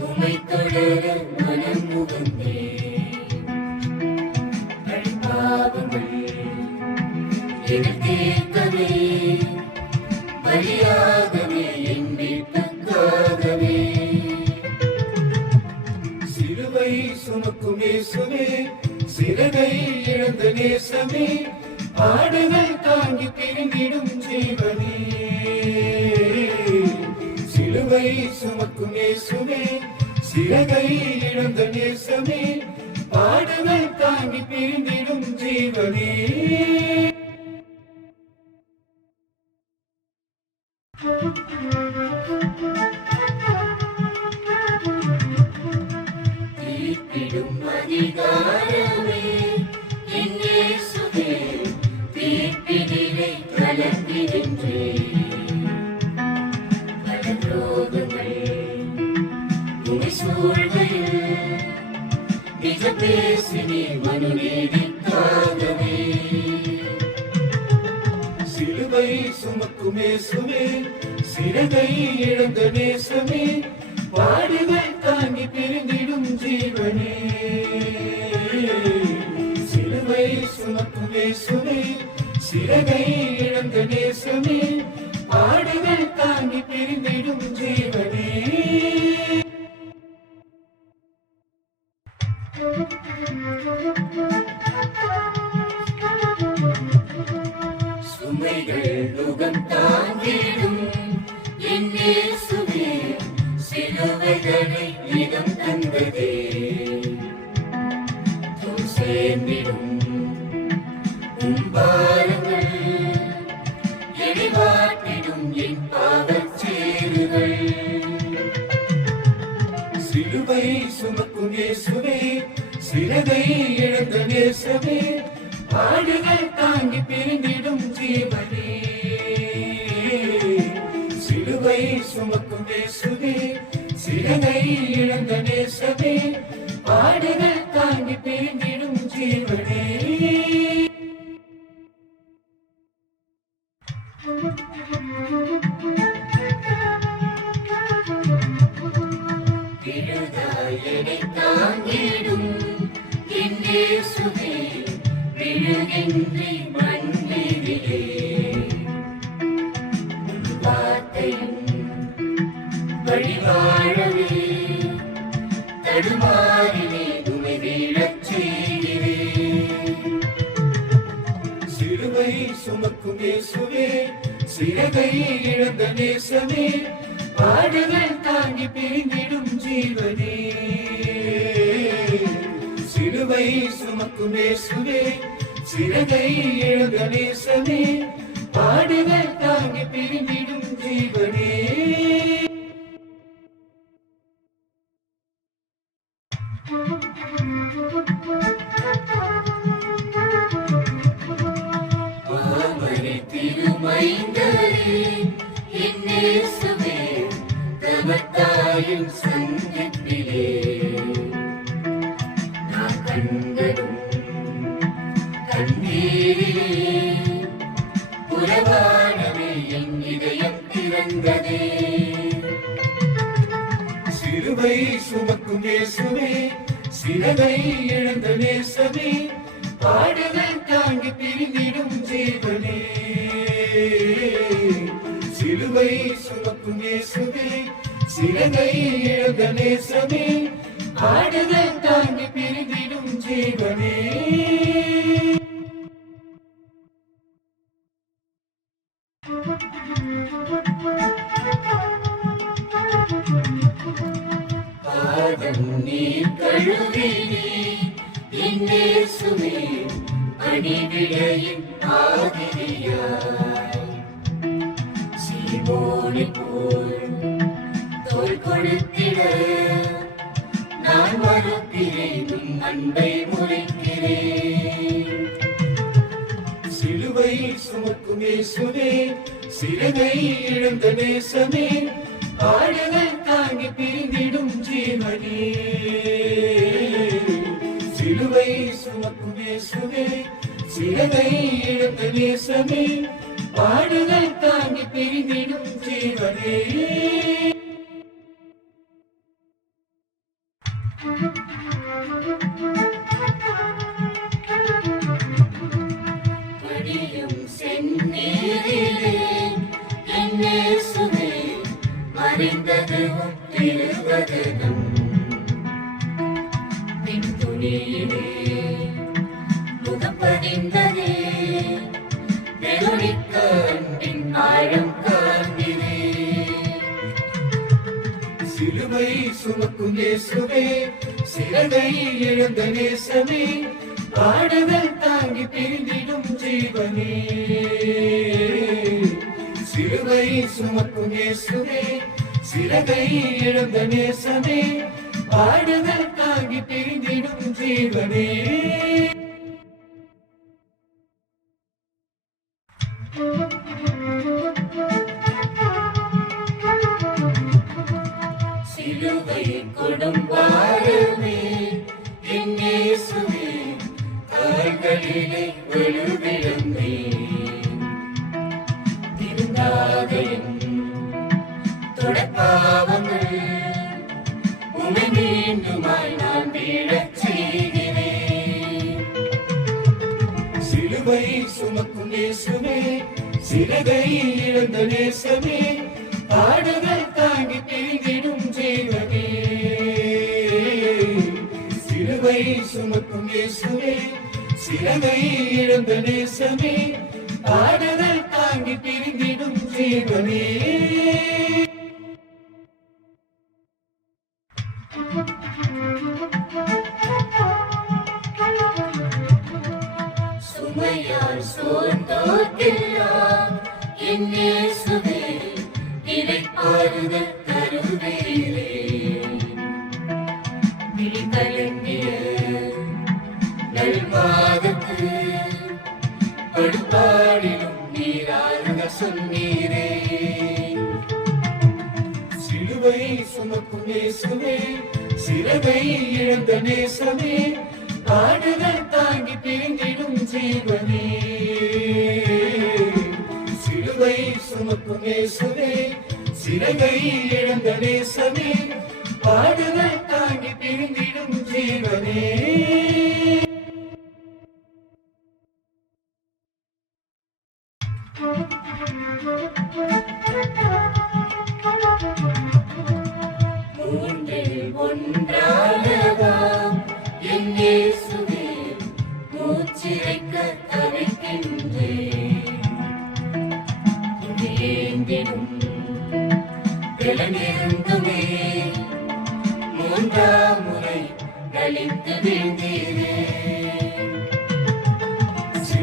உமை தொடர மனம் முகந்தே நேசமே இயேசுவே சிறகை இழந்த நேசமே பாடுகள் தாங்கி பிரிந்திடும் ஜீவனே சிலுவை சுமக்கும் இயேசுவே சிறகை இழந்த நேசமே பாடுகள் தாங்கி பிரிந்திடும் ஜீவனே Thank you. வேண்டும் அதிகாரமே. என்னே இயேசுவே தீர்ப்பினிலே கலந்திருன்றே பல துரோகங்கள் உமை சூழ்கையில் நிஜ பேசினே மனு நீதிக்காகவே சிலுவை சுமக்குமே சுமே சிறகை இழந்த நேசமே பாடுகள் தாங்கி பிரிந்திடும் ஜீவனே. சிலுவை சுமக்கும் இயேசுவே சிறகை இழந்த நேசமே பாடுகள் தாங்கி பிரிந்திடும் ஜீவனே. சுமைகள் நுகம் தாங்கிடும் என் இயேசுவே சிலுவைகளை இதம் தந்ததே. சேர்ந்திடும் உம்பாரங்கள் எரிவாட்டிடும் என் பாவச் சேறுகள். சிலுவை சுமக்கும் இயேசுவே சிறகை இழந்த நேசமே பாடுகள் தாங்கி பிரிந்திடும் ஜீவனே. சிலுவை சுமக்கும் இயேசுவே சிறகை இழந்த நேசமே பாடுகள் தாங்கி பிரிந்திடும் ஜீவனே. சிலுவை சுமக்கும் இயேசுவே சிறகை இழந்த நேசமே பாடுகள் தாங்கி பிரிந்திடும் ஜீவனே. சிலுவை சுமக்கும் இயேசுவே சிறகை இழந்த நேசமே பாடுகள் தாங்கி பிரிந்திடும் ஜீவனே. இயேசுவே தமத்தாயின் சந்திப்பிலே நான் கண்களும் கண்ணீரிலே. புறவானவே என் இதயம் திறந்ததே. சிலுவை சுமக்கும் இயேசுவே சிறகை இழந்த நேசமே பாடுகள் தாங்கி பிரிந்திடும் ஜீவனே. சிலுவை சுமக்கும் இயேசுவே சிறகை இழந்த நேசமே ஆடுதல் தாங்கி பிரிந்திடும் ஜீவனே. பாதம் நீர் கழுவினே என் இயேசுவே அடிவிடையின் ஆதிரியாய் சீமோனி போல் தோல் கொடுத்திட நான் மறுக்கிறேன் அன்பை முறைக்கிறேன். சிலுவை சுமக்கும் இயேசுவே சிறகை இழந்த நேசமே பாடுகள் தாங்கி பிரிந்திடும் ஜீவனே. சிலுவை சுமக்கும் சிறகை இழந்த நேசமே பாடுகள் தாங்கி பிரிந்திடும் ஜீவனே சிலுவை சுமக்கும் நேசுவே சிறகை இழந்த நேசமே பாடுகள் தாங்கி பிரிந்திடும் ஜீவனே. சிலுவை சுமக்கும் நேசுவே சிறகை இழந்த நேசமே பாடுகள் தாங்கி பிரிந்திடும் ஜீவனே. கால்களிலே விழுவிழந்தே திருந்தாத என் தொடப்பாவங்கள் உமை மீண்டுமாய் நான் வீழச் செய்கிறேன். சிலுவை சுமக்கும் நேசமே சிறகை இழந்த நேசமே பாடுகள் தாங்கி பிரிந்திடும் ஜீவனே சிலுவை சுமக்கும் இயேசுவே சிறகை இழந்த நேசமே பாடுதல் தாங்கி பிரிந்திடும் ஜீவனே. சுமையால் சோர்ந்தோர்க்கெல்லாம் என் இயேசுவே சிலுவை சுமக்கும் நேசமே சிறகை இழந்த நேசமே பாடுகள் தாங்கி பிரிந்திடும் ஜீவனே. சிலுவை சுமக்கும் நேசமே சிறகை இழந்த நேசமே பாடுகள் தாங்கி பிரிந்திடும் ஜீவனே.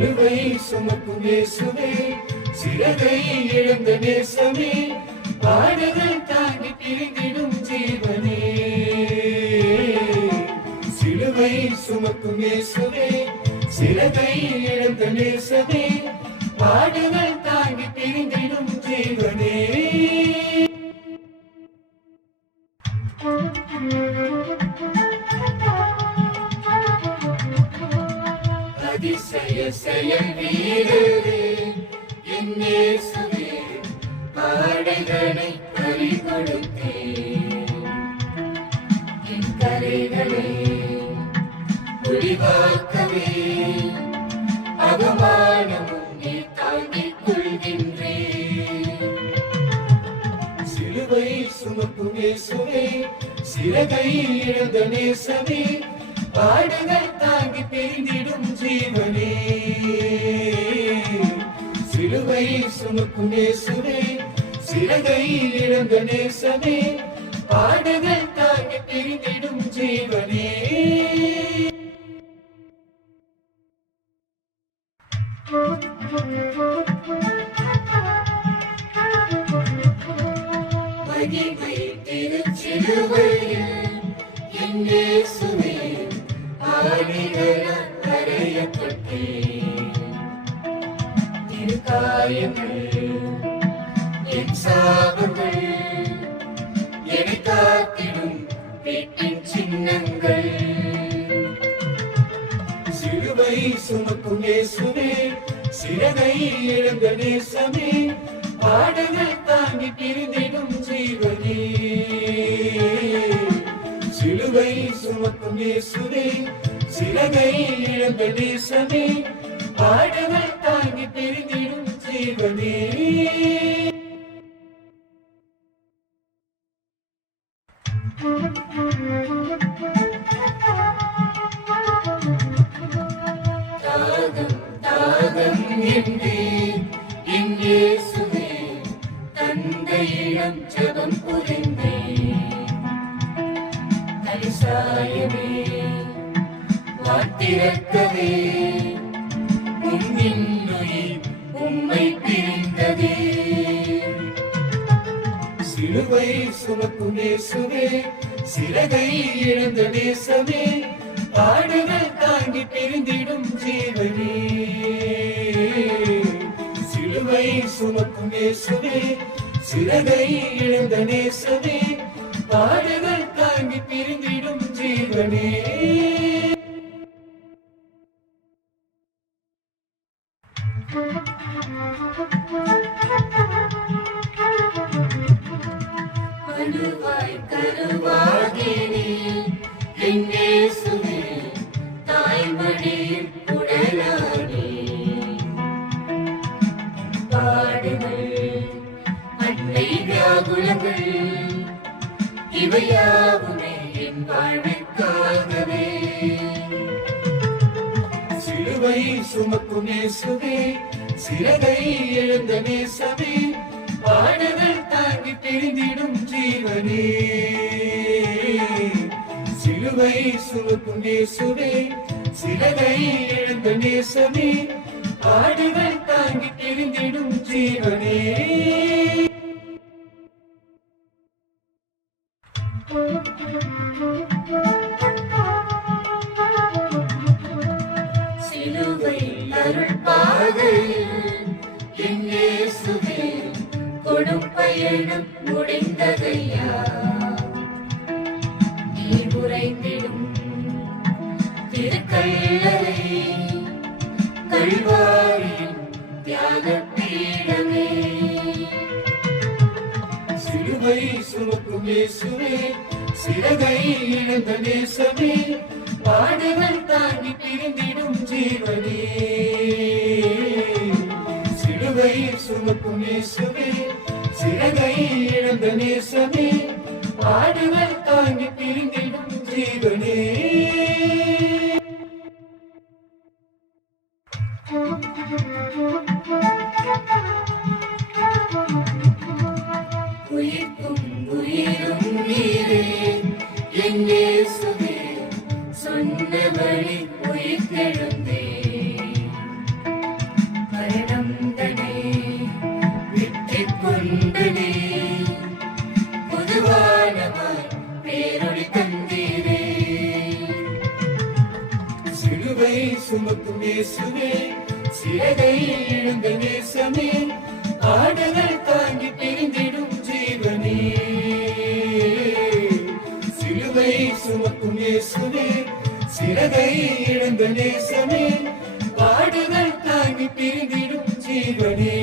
சிலுவை சுமக்கும் நேசுவே சிறகை இழந்த நேசமே பாடுகள் தாங்கி பிரிந்திடும் ஜீவனே. சிலுவை சுமக்கும் நேசுவே சிறகை இழந்த நேசமே பாடுகள் தாங்கி பிரிந்திடும் ஜீவனே. அதிசய செயல் வீரரே என் இயேசுவே பறி கொடுத்தேன் என் கரைகளை முடிவாக்கவே அவமானமும் நீ தாங்கிக் கொள்கின்றேன். சிலுவை சுமக்கும் நேசுவே சிறகை இழந்த நேசமே பாடுகள் தாங்கி பிரிந்திடும் ஜீவனே சிலுவை சுமக்கும் நேசுவே சிறகையில் இழந்த நேசமே பாடுகள் தாங்கி பிரிந்திடும் ஜீவனே Thank you. சுமக்கும் இயேசுவே சிறகை இழந்த நேசமே பாடங்கள் தாங்கி பிரிந்திடும் ஜீவனே. சிலுவை சுமக்கும் இயேசுவே சிறகை இழந்த நேசமே பாடங்கள் தாங்கி பிரிந்திடும் ஜீவனே. சிலுவை சுமக்கும் நேசுவே சிறகை இழந்த நேசமே பாடுகள் தாங்கி பிரிந்திடும் ஜீவனே சிலுவை சுமக்கும் நேசுவே சிறகை இழந்த நேசமே பாடுகள் தாங்கி பிரிந்திடும் ஜீவனே Thank you. இவையாவுமே என் வாழ்விற்காகவே. சிலுவை சுமக்கும் நேசுவே சிறகை எழுந்த நேசமே பாடுகள் தாங்கி திரிந்திடும் ஜீவனே. சிலுவை சுமக்கும் நேசுவே சிலகை எழுந்த நேசமே பாடுகள் தாங்கி திரிந்திடும் ஜீவனே. சிலுவை அருள் பாதையில் பயணம் முடிந்ததையா? நீ உறைந்திடும் திருக்கல்லறை கல்வாரியின் தியாக பீடமே சிலுவை சுமக்கும் இயேசுவே சிறகை இழந்த நேசமே பாடுகள் தாண்டி பிரிந்திடும் ஜீவனே. சிலுவை சுமக்கும் இயேசுவே சிறகை இழந்த நேசமே பாடுவர் தாங்கி பிரிந்திடும் ஜீவனே Thank you. சுமக்கும் இயேசுவே. சிறகை இழந்த நேசமே ஆடுகள் தாங்கி பிரிந்திடும் ஜீவனே. சிலுவை சுமக்கும் இயேசுவே சிறகை இழந்த நேசமே பாடுகள் தாங்கி பிரிந்திடும் ஜீவனே.